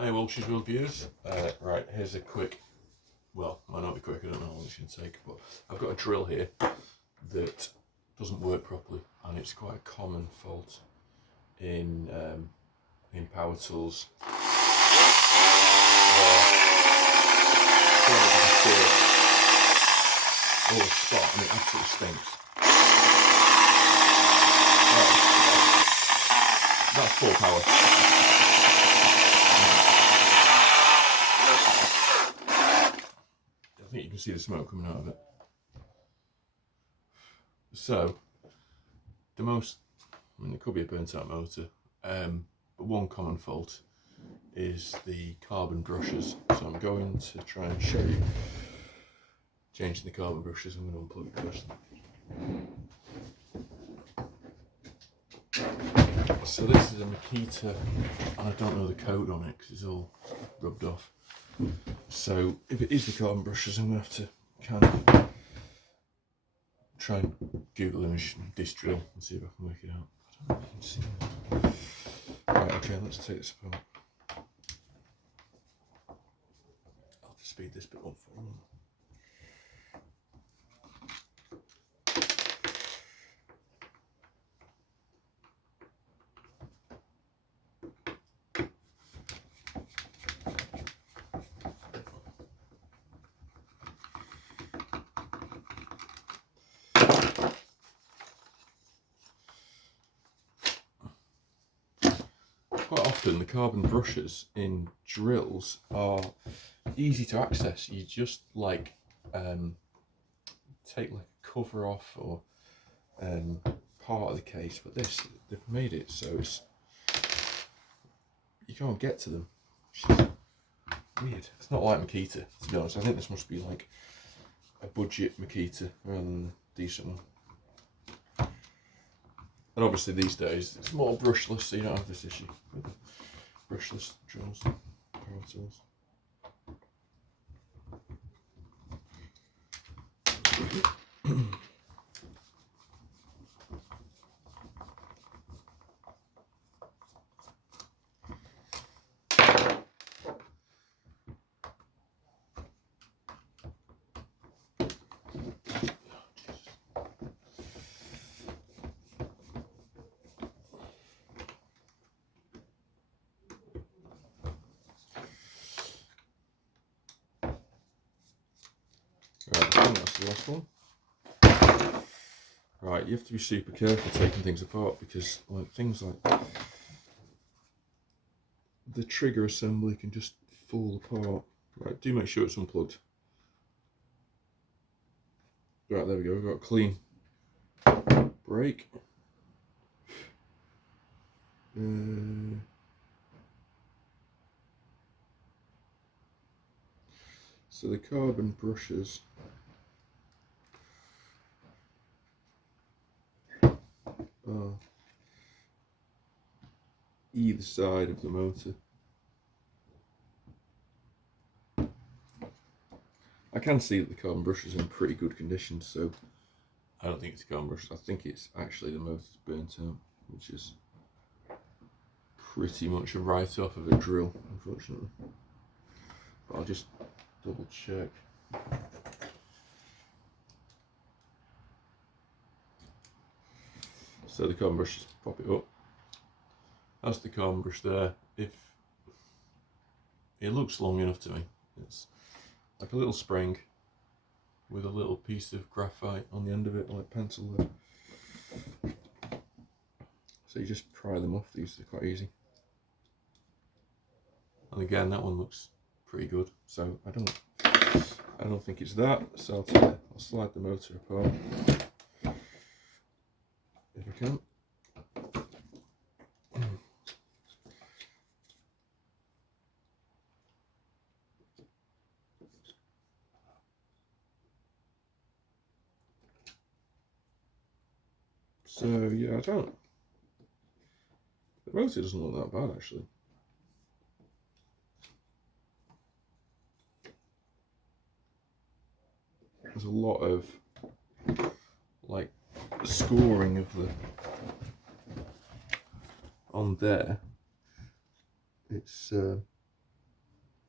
Hi Welsh's World viewers. Right, here's a quick, well, might not be quick, I don't know how long it's going to take, but I've got a drill here that doesn't work properly, and it's quite a common fault in power tools. Oh, a spot, and it absolutely stinks. That's full power. I think you can see the smoke coming out of it. So, the most, I mean, it could be a burnt out motor, but one common fault is the carbon brushes. So I'm going to try and show you changing the carbon brushes. I'm going to unplug it first. So this is a Makita, and I don't know the code on it because it's all rubbed off. So if it is the carbon brushes, I'm going to have to kind of try and Google image this drill and see if I can work it out. I don't know if you can see that. Right, okay, let's take this apart. I'll have to speed this bit up for a moment. Quite often the carbon brushes in drills are easy to access. You just like take like a cover off or part of the case, but this, they've made it so it's, you can't get to them, which is weird. It's not like Makita, to be honest. I think this must be like a budget Makita rather than a decent one. And obviously these days it's more brushless, so you don't have this issue with brushless drills, power tools. Right, I think that's the last one. Right, you have to be super careful taking things apart because like things like the trigger assembly can just fall apart. Right, do make sure it's unplugged. Right, there we go, we've got a clean brake. So the carbon brushes are either side of the motor. I can see that the carbon brushes are in pretty good condition, so I don't think it's carbon brushes. I think it's actually the motor's burnt out, which is pretty much a write-off of a drill, unfortunately. But I'll just double check. So the carbon brush, just pop it up. That's the carbon brush there. If it looks long enough to me, it's like a little spring with a little piece of graphite on the end of it, like pencil lead. So you just pry them off. These are quite easy. And again, that one looks pretty good. So I don't think it's that. So I'll slide the motor apart if I can. So yeah, the motor doesn't look that bad actually. There's a lot of like scoring of the on there. It's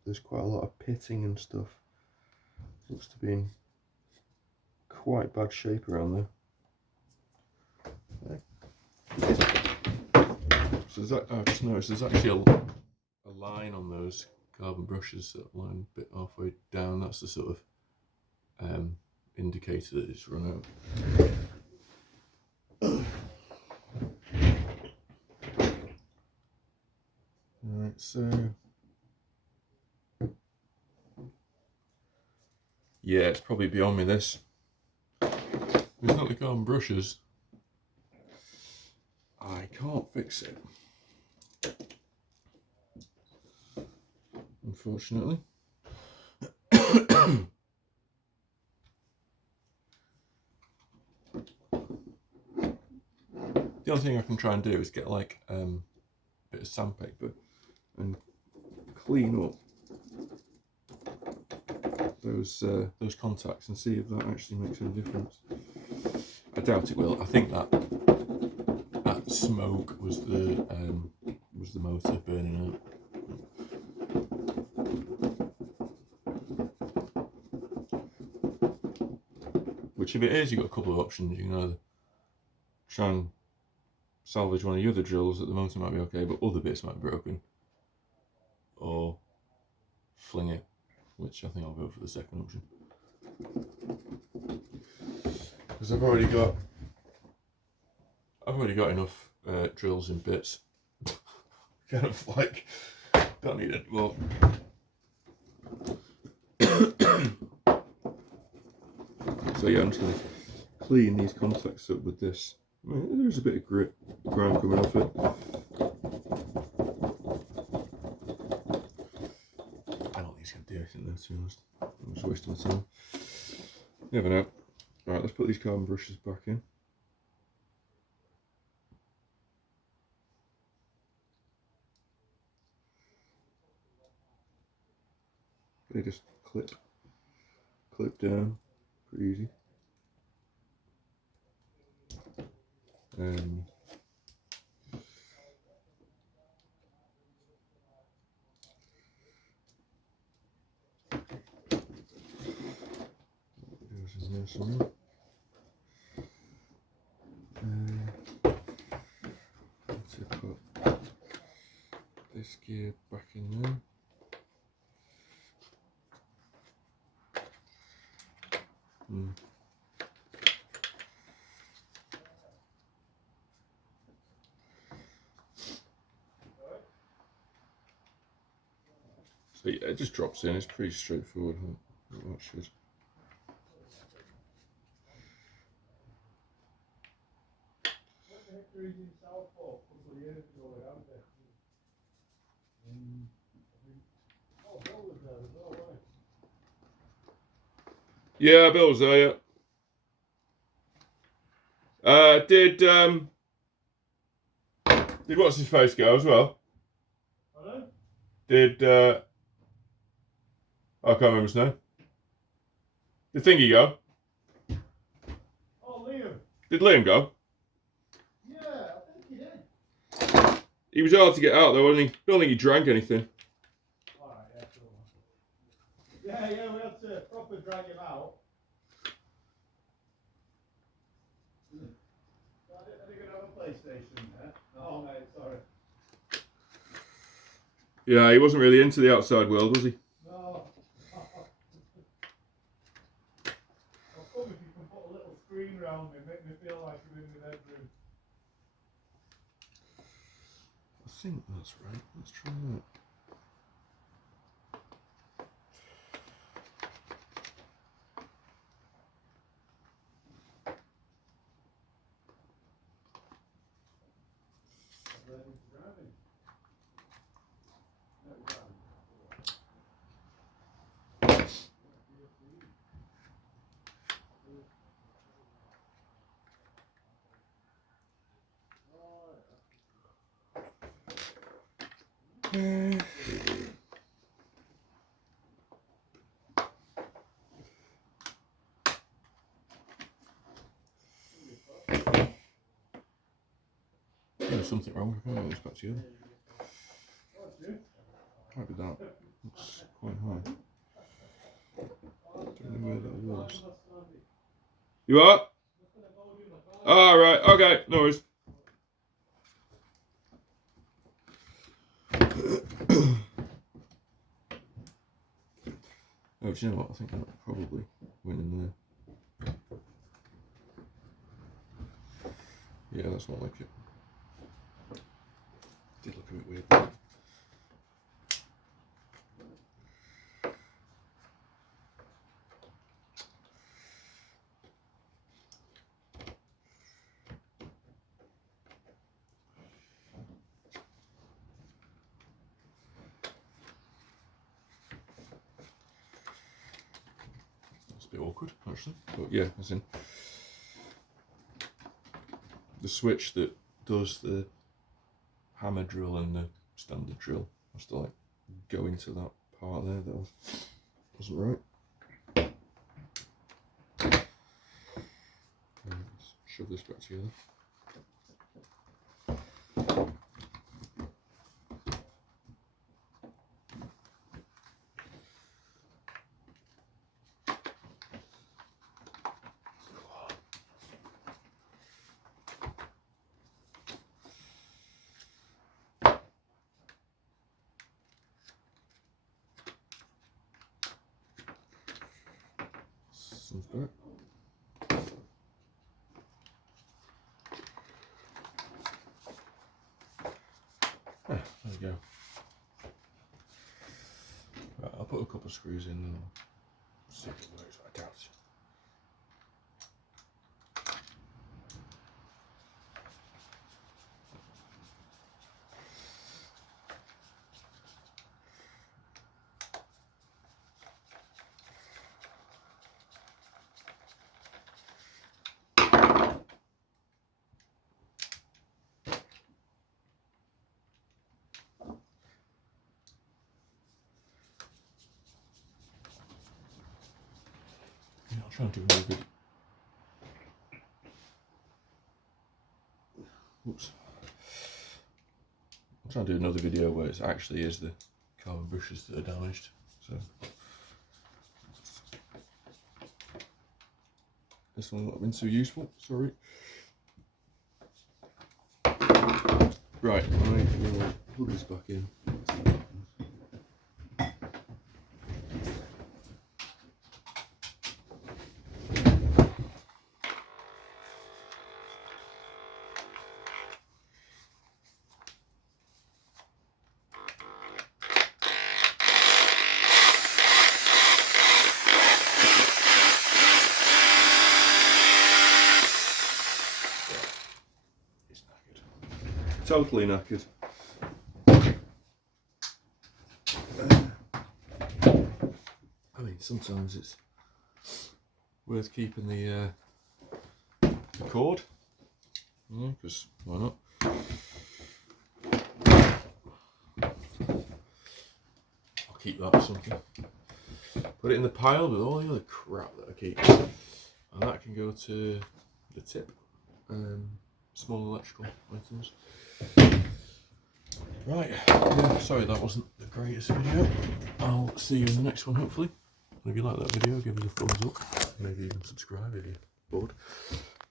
there's quite a lot of pitting and stuff. Looks to be in quite bad shape around there. So I've just noticed there's actually a line on those carbon brushes, that line a bit halfway down. That's the sort of indicator that it's run out. Right, so yeah, it's probably beyond me this. It's not the carbon brushes. I can't fix it, unfortunately. The only thing I can try and do is get like a bit of sandpaper and clean up those contacts and see if that actually makes any difference. I doubt it will. I think that smoke was the motor burning out. Which, if it is, you've got a couple of options. You can either try and salvage one of the other drills that the motor might be okay, but other bits might be broken, or fling it, which I think I'll go for the second option, because I've already got enough drills and bits. Kind of like, don't need it more. So yeah, I'm just going to clean these contacts up with this. I mean, there's a bit of grime coming off it. I don't think it's going to do anything there, to be honest. I'm just wasting my time. Never know. Alright, let's put these carbon brushes back in. They just clip down, pretty easy. Goes in there somewhere. To put this gear back in there. So yeah, it just drops in. It's pretty straightforward. That should. Yeah, Bill was there. Yeah. Did what's his face go as well? Hello? Did I can't remember his name. Did Thingy go? Oh, Liam. Did Liam go? Yeah, I think he did. He was hard to get out though, wasn't he? Don't think he drank anything. Alright, yeah, cool. Yeah, we had to proper drag him out. Are they going to have a PlayStation there? Oh, mate, sorry. Yeah, he wasn't really into the outside world, was he? No. I'll come if you can put a little screen around me, make me feel like I'm in my bedroom. I think that's right. Let's try that. There's something wrong with it. It's back together. Might be that. Looks quite high. Don't know where that was. You are? Ah, right. Okay. No worries. Oh, do you know what? I think that probably went in there. Yeah, that's not like it. Did look a bit weird. That's a bit awkward, actually. But yeah, as in the switch that does the hammer drill and the standard drill has to like go into that part there that wasn't right. Let's shove this back together. Sounds great. There we go. Right, I'll put a couple of screws in and see if it works. I doubt it. Yeah, I'll try and do another video. Oops. I'll try and do another video where it actually is the carbon brushes that are damaged. So this one not been so useful. Sorry. Right, I will plug this back in. Totally knackered. I mean, sometimes it's worth keeping the cord, because why not? I'll keep that or something. Put it in the pile with all the other crap that I keep, and that can go to the tip. Small electrical items. Right, yeah, sorry that wasn't the greatest video. I'll see you in the next one hopefully. And if you like that video, give us a thumbs up, maybe even subscribe if you're bored.